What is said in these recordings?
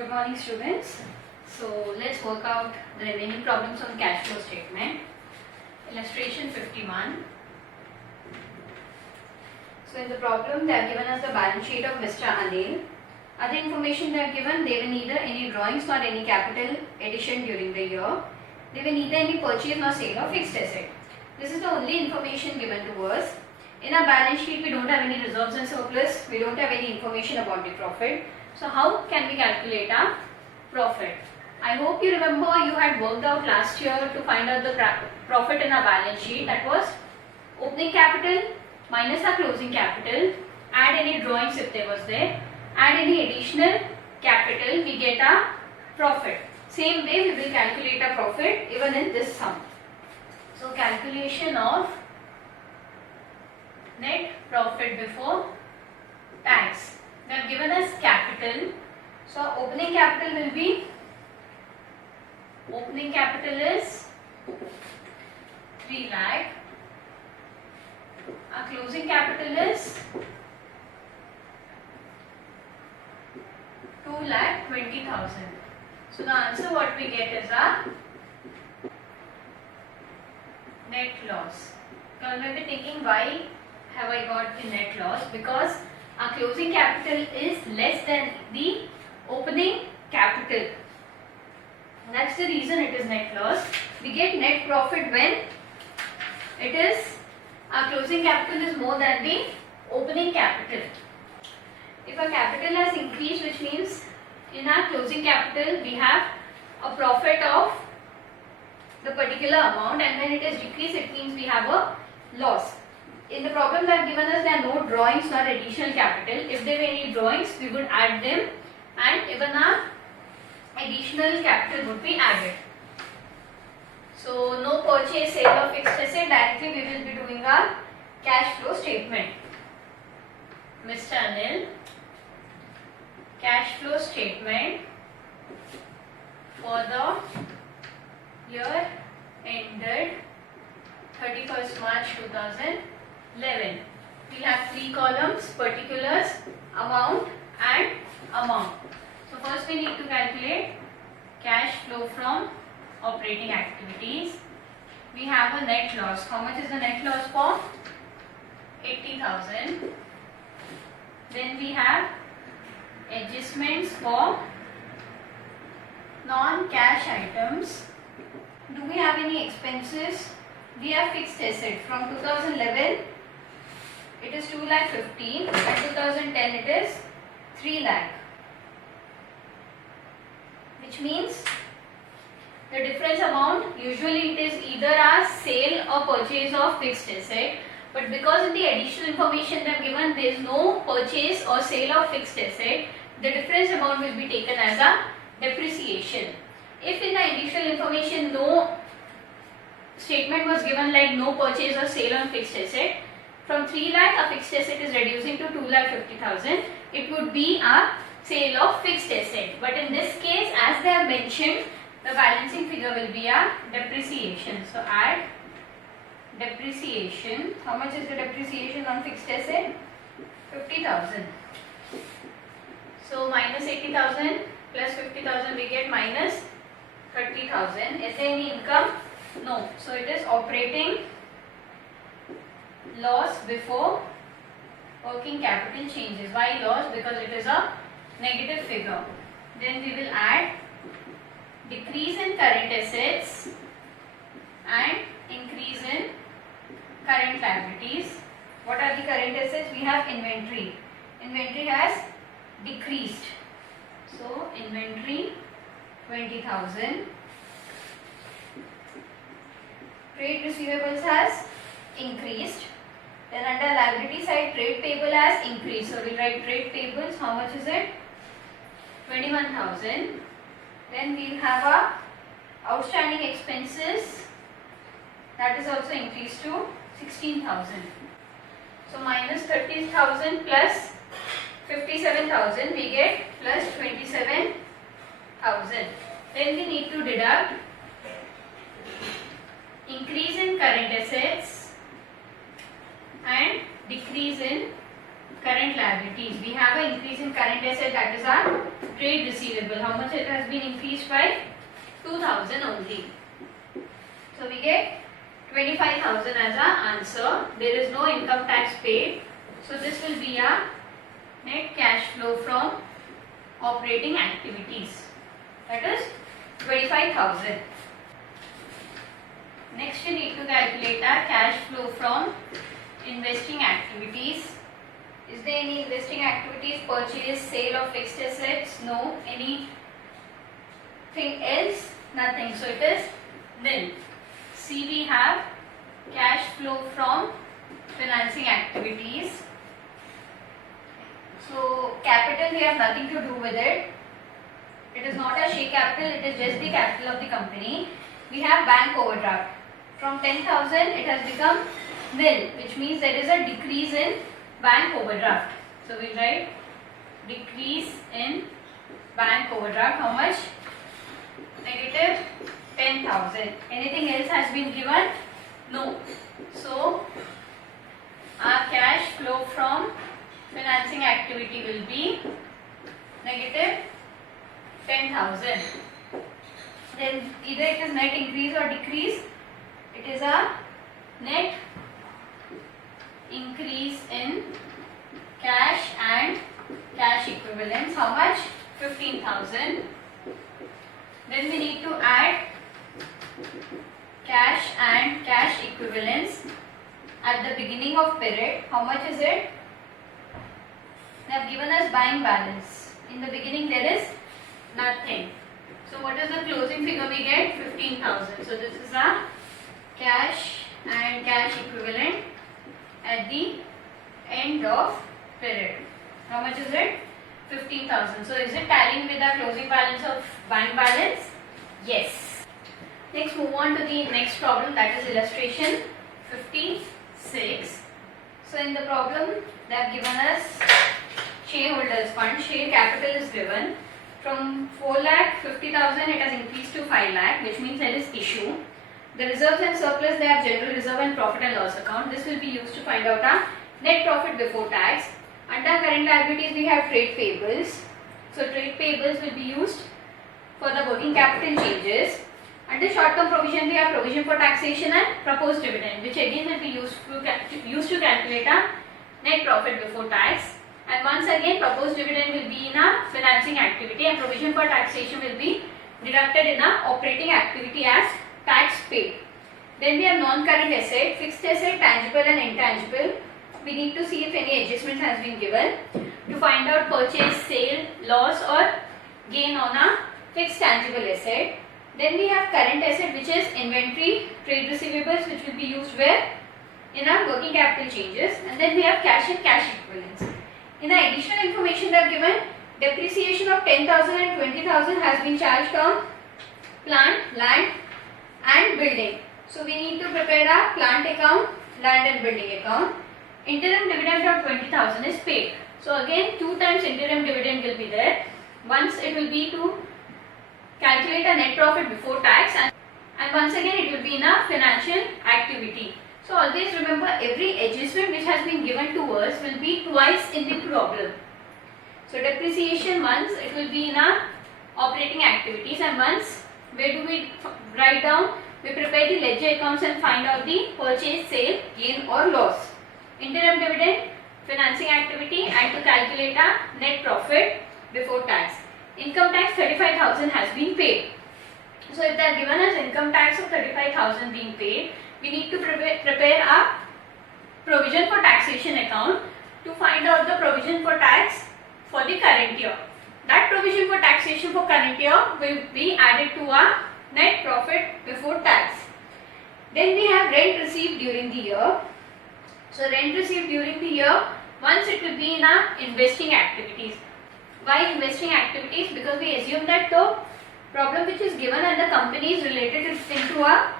Good morning, students. So let's work out the remaining problems on cash flow statement. Illustration 51. So in the problem they have given us the balance sheet of Mr. Anil. Other information they have given, they will neither any drawings nor any capital addition during the year. They will neither any purchase nor sale of fixed asset. This is the only information given to us. In our balance sheet we don't have any reserves and surplus. We don't have any information about the profit. So how can we calculate our profit? I hope you remember you had worked out last year to find out the profit in our balance sheet. That was opening capital minus our closing capital, add any drawings if there was there, add any additional capital, we get our profit. Same way we will calculate our profit even in this sum. So calculation of net profit before tax. They have given us capital. So opening capital will be, opening capital is 3 lakh. Our closing capital is 2,20,000. So the answer what we get is our net loss. Now you may be thinking, why have I got the net loss? Because our closing capital is less than the opening capital. That's the reason it is net loss. We get net profit when it is our closing capital is more than the opening capital. If our capital has increased, which means in our closing capital we have a profit of the particular amount, and when it is decreased it means we have a loss. In the problem they have given us there are no drawings nor additional capital. If there were any drawings we would add them, and even our additional capital would be added. So no purchase, sale of fixed asset, directly we will be doing our cash flow statement. Mr. Anil, cash flow statement for the year ended 31st March 2011. We have 3 columns: particulars, amount and amount. So first we need to calculate cash flow from operating activities. We have a net loss. How much is the net loss for? 80,000. Then we have adjustments for non-cash items. Do we have any expenses? We have fixed asset. From 2011 it is 2,15,000 and 2010 it is 3 lakh. Which means the difference amount, usually it is either a sale or purchase of fixed asset, but because in the additional information they have given there is no purchase or sale of fixed asset, the difference amount will be taken as a depreciation. If in the additional information no statement was given like no purchase or sale on fixed asset, from 3 lakh a fixed asset is reducing to 2,50,000, it would be a sale of fixed asset. But in this case, as they have mentioned, the balancing figure will be a depreciation. So add depreciation. How much is the depreciation on fixed asset? 50,000. So minus 80,000 plus 50,000 we get minus 30,000. Is there any income? No. So it is operating loss before working capital changes. Why loss? Because it is a negative figure. Then we will add decrease in current assets and increase in current liabilities. What are the current assets? We have inventory. Inventory has decreased. So inventory 20,000. Trade receivables has increased. Then under liability side, trade payable has increased. So we will write trade payables. How much is it? 21,000. Then we will have our outstanding expenses, that is also increased to 16,000. So minus 30,000 plus 57,000 we get plus 27,000. Then we need to deduct increase in current assets and decrease in current liabilities. We have an increase in current asset, that is our trade receivable. How much it has been increased by? 2,000 only. So we get 25,000 as our answer. There is no income tax paid. So this will be our net cash flow from operating activities. That is 25,000. Next we need to calculate our cash flow from investing activities. Is there any investing activities? Purchase, sale of fixed assets? No. Anything else? Nothing. So it is nil. C, we have cash flow from financing activities. So capital, we have nothing to do with it. It is not a share capital, it is just the capital of the company. We have bank overdraft. From 10,000 it has become nil, which means there is a decrease in bank overdraft. So we write decrease in bank overdraft. How much? Negative 10,000. Anything else has been given? No. So our cash flow from financing activity will be negative 10,000. Then either it is net increase or decrease. It is a net increase in cash and cash equivalents. How much? 15,000. Then we need to add cash and cash equivalents at the beginning of period. How much is it? They have given us buying balance. In the beginning there is nothing. So what is the closing figure we get? 15,000. So this is our cash and cash equivalent at the end of period. How much is it? 15,000. So is it tallying with our closing balance of bank balance? Yes. Next, move on to the next problem, that is illustration 56. So in the problem they have given us shareholders fund. Share capital is given. From 4,50,000 it has increased to 5 lakh, which means there is issue. The reserves and surplus, they have general reserve and profit and loss account. This will be used to find out our net profit before tax. Under current liabilities we have trade payables. So trade payables will be used for the working capital changes. Under short term provision we have provision for taxation and proposed dividend, which again will be used to calculate our net profit before tax. And once again proposed dividend will be in our financing activity and provision for taxation will be deducted in our operating activity as tax paid. Then we have non-current asset, fixed asset, tangible and intangible. We need to see if any adjustment has been given to find out purchase, sale, loss or gain on a fixed tangible asset. Then we have current asset, which is inventory, trade receivables, which will be used where? In our working capital changes. And then we have cash and cash equivalents. In the additional information they have given, depreciation of 10,000 and 20,000 has been charged on plant, land and building. So we need to prepare a plant account, land and building account. Interim dividend of 20,000 is paid. So again 2 times interim dividend will be there. Once it will be to calculate a net profit before tax, and once again it will be in a financial activity. So always remember, every adjustment which has been given to us will be twice in the problem. So depreciation once, it will be in our operating activities, and once, where do we write down? We prepare the ledger accounts and find out the purchase, sale, gain or loss. Interim dividend, financing activity, and to calculate a net profit before tax. Income tax 35,000 has been paid. So if they are given us income tax of 35,000 being paid, we need to prepare a provision for taxation account to find out the provision for tax for the current year. That provision for taxation for current year will be added to our net profit before tax. Then we have rent received during the year. So rent received during the year, once it will be in our investing activities. Why investing activities? Because we assume that the problem which is given and the company is related into a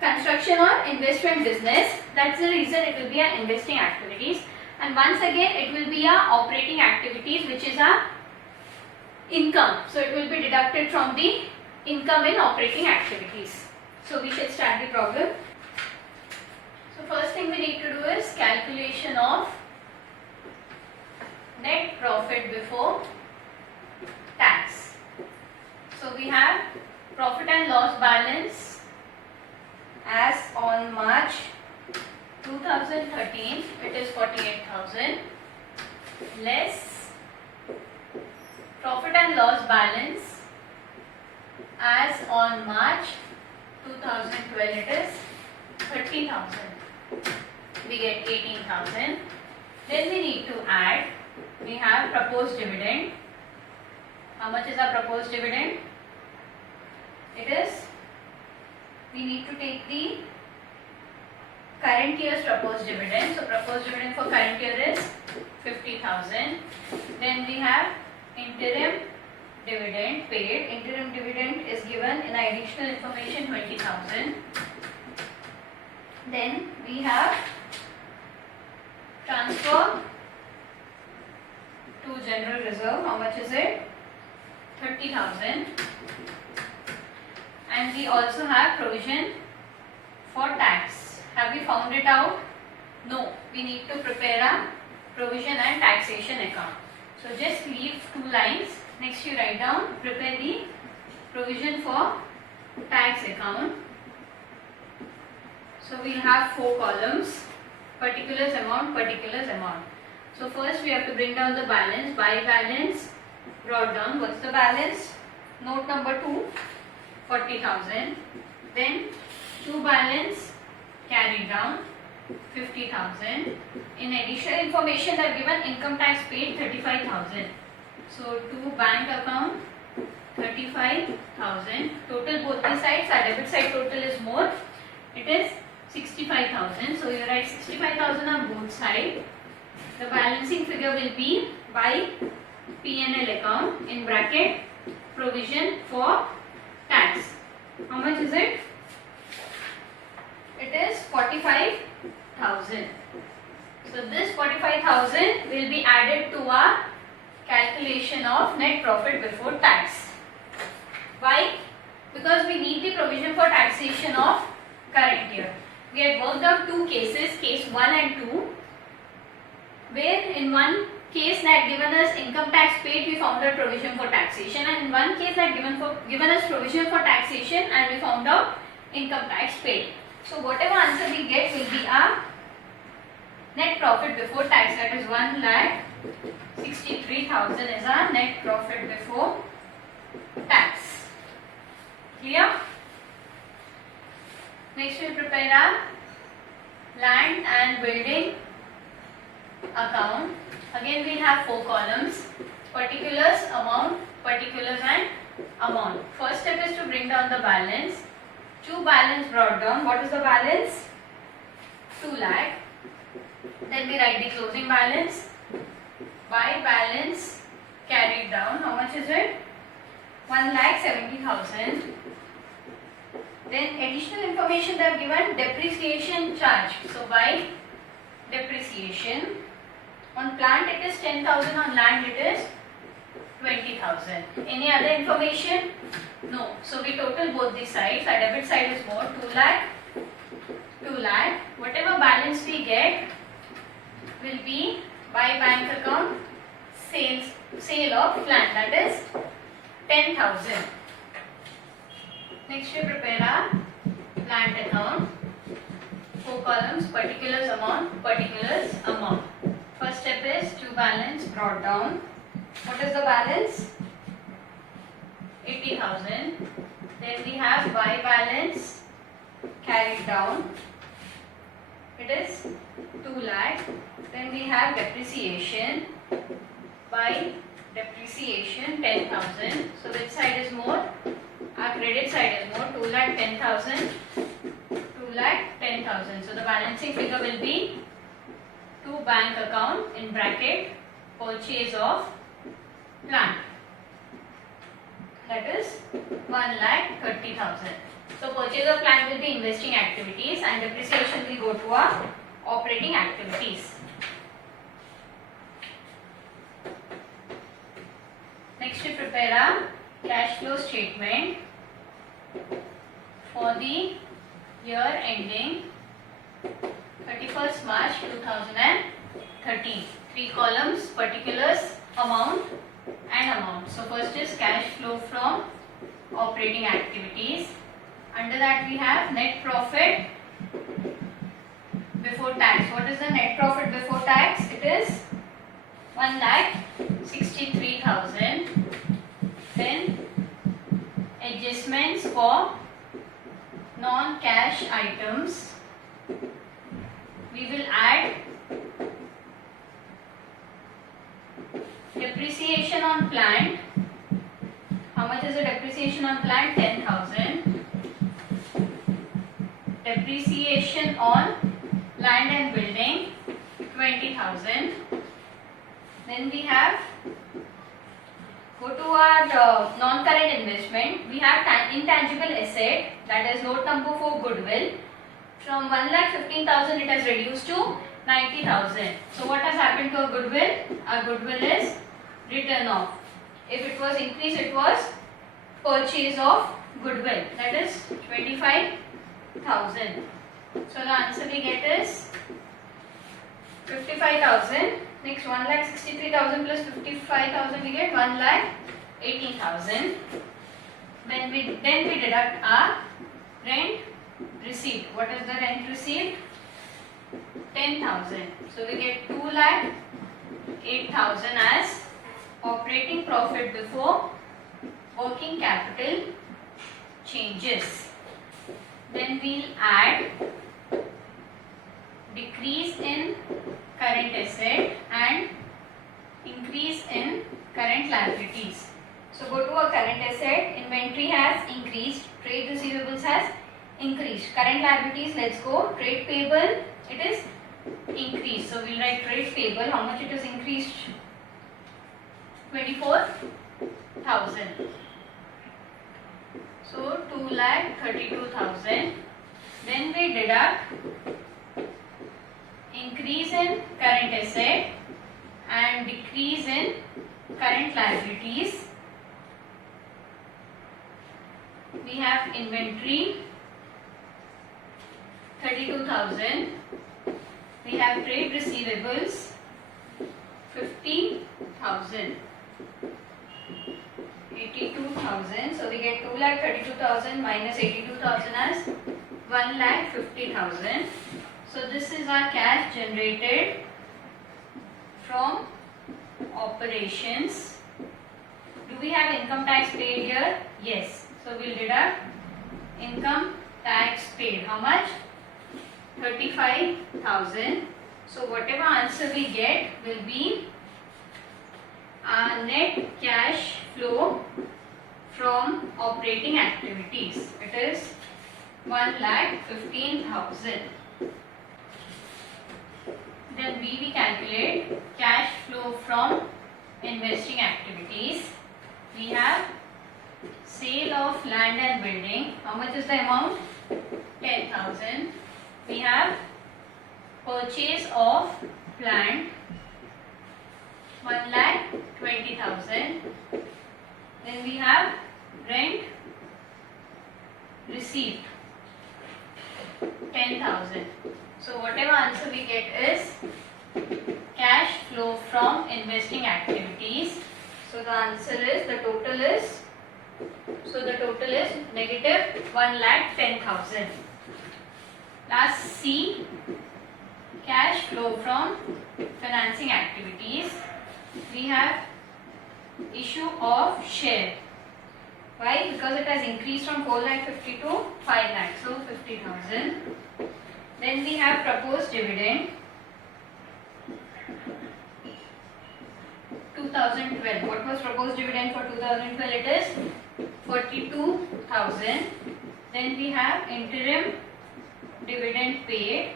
construction or investment business. That's the reason it will be our investing activities. And once again it will be our operating activities, which is our income. So it will be deducted from the income in operating activities. So we should start the problem. So first thing we need to do is calculation of net profit before tax. So we have profit and loss balance as on March 2013, it is 48,000 less profit and loss balance as on March 2012, it is 30,000. We get 18,000. Then we need to add, we have proposed dividend. How much is our proposed dividend? It is, we need to take the current year's proposed dividend. So proposed dividend for current year is 50,000. Then we have interim dividend paid. Interim dividend is given in additional information 20,000. Then we have transfer to general reserve. How much is it? 30,000. And we also have provision for tax. Have we found it out? No. We need to prepare a provision and taxation account. So just leave 2 lines. Next you write down, prepare the provision for tax account. So we will have 4 columns, particulars amount, particulars amount. So first we have to bring down the balance, by balance brought down. What's the balance? Note number 2, 40,000. Then to balance carried down 50,000. In additional information they are given income tax paid 35,000. So to bank account 35,000. Total both the sides, our debit side total is more. It is 65,000. So you write 65,000 on both sides. The balancing figure will be by P&L account in bracket provision for tax. How much is it? It is 45,000. So this 45,000 will be added to our calculation of net profit before tax. Why? Because we need the provision for taxation of current year. We had worked out 2 cases, case 1 and 2, where in one case that given us income tax paid, we found out provision for taxation, and in one case that given us provision for taxation and we found out income tax paid. So whatever answer we get will be our net profit before tax, that is 1,63,000 is our net profit before tax. Clear? Next we will prepare our land and building account. Again we will have 4 columns, particulars, amount, particulars and amount. First step is to bring down the balance. To balance brought down. What is the balance? 2 lakh. Then we write the closing balance. By balance carried down. How much is it? 1,70,000. Then additional information they have given, depreciation charge. So by depreciation, on plant it is 10,000, on land it is 20,000. Any other information? No. So we total both the sides. Our debit side is more, 2 lakh, 2 lakh. Whatever balance we get will be by bank account sale of land, that is 10,000. Next we prepare our plant account. 4 columns, particulars amount, particulars amount. First step is to balance brought down. What is the balance? 80,000. Then we have by balance carried down. It is 2 lakh. Then we have depreciation. By depreciation 10,000. So which side is more? Our credit side is more, 2,10,000. 2,10,000. So the balancing figure will be to bank account in bracket purchase of plant. That is 1,30,000. So purchase of plant will be investing activities and depreciation will go to our operating activities. Next we prepare a cash flow statement for the year ending 31st March 2013. 13. 3 columns, particulars, amount and amount. So first is cash flow from operating activities. Under that we have net profit before tax. What is the net profit before tax? It is 1,63,000. Then adjustments for non-cash items. We will add depreciation on plant. How much is the depreciation on plant? 10,000. Depreciation on land and building, 20,000. Then we have, go to our non-current investment. We have intangible asset, that is note number 4, goodwill. From 1,15,000 it has reduced to 90,000. So what has happened to our goodwill? Our goodwill is written off. If it was increased, it was purchase of goodwill, that is 25,000. So the answer we get is 55,000. Next 1,63,000 plus 55,000 we get 1,18,000. Then we deduct our rent received. What is the rent received? 10,000. So we get 2,08,000 as operating profit before working capital changes. Then we'll add decrease in current asset and increase in current liabilities. So go to our current asset. Inventory has increased, trade receivables has increased. Current liabilities, let's go. Trade payable, it is increased. So we'll write trade payable. How much it is increased? 24,000. So 2,32,000. Then we deduct increase in current asset and decrease in current liabilities. We have inventory 32,000. We have trade receivables 50,000. 82,000. So we get 2,32,000 minus 82,000 as 1,50,000. So this is our cash generated from operations. Do we have income tax paid here? Yes. So we'll deduct income tax paid. How much? 35,000. So whatever answer we get will be our net cash flow from operating activities. It is 1,15,000. Then we calculate cash flow from investing activities. We have sale of land and building. How much is the amount? 10,000. We have purchase of plant, 1,20,000. Then we have rent received, 10,000. So whatever answer we get is cash flow from investing activities. So the answer is, the total is negative 1,10,000. Last C, cash flow from financing activities. We have issue of share. Why? Because it has increased from 4,50,000 to 5,00,000, so 50,000. Then we have proposed dividend 2012. What was proposed dividend for 2012? It is 42,000. Then we have interim dividend paid.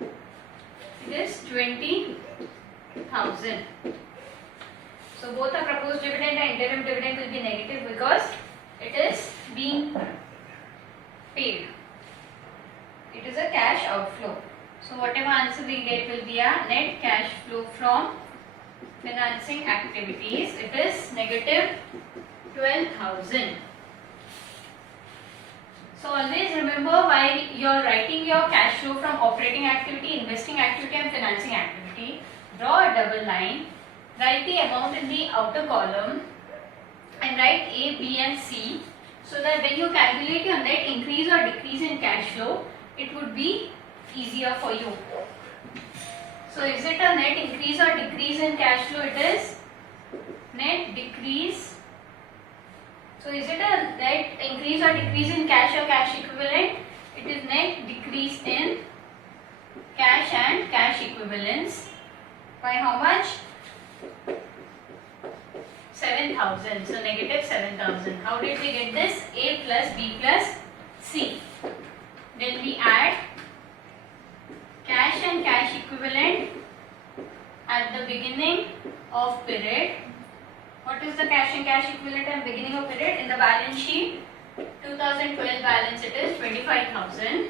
It is 20,000. So both the proposed dividend and interim dividend will be negative because it is being paid. It is a cash outflow. So whatever answer we get will be a net cash flow from financing activities. It is negative 12,000. So always remember, while you are writing your cash flow from operating activity, investing activity and financing activity, Draw a double line, write the amount in the outer column and write A, B and C, so that when you calculate your net increase or decrease in cash flow, it would be easier for you. So is it a net increase or decrease in cash flow? It is net decrease. So is it a net increase or decrease in cash or cash equivalent? It is net decrease in cash and cash equivalents. By how much? 7,000. So negative 7,000. How did we get this? A plus B plus C. Then we add cash and cash equivalent at the beginning of period. What is the cash and cash equivalent at beginning of period? In the balance sheet, 2012 balance, it is 25,000.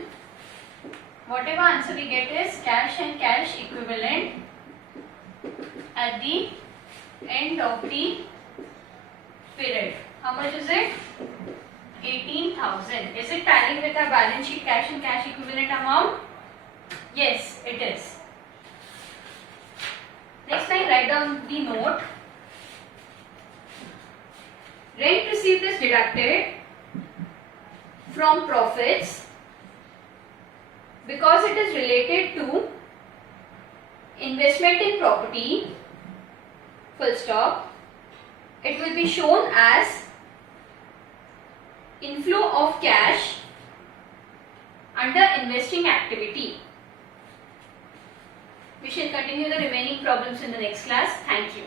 Whatever answer we get is cash and cash equivalent at the end of the period. How much is it? 18,000. Is it tallying with our balance sheet cash and cash equivalent amount? Yes, it is. Next line, write down the note. Rent received is deducted from profits because it is related to investment in property, full stop. It will be shown as inflow of cash under investing activity. We shall continue the remaining problems in the next class. Thank you.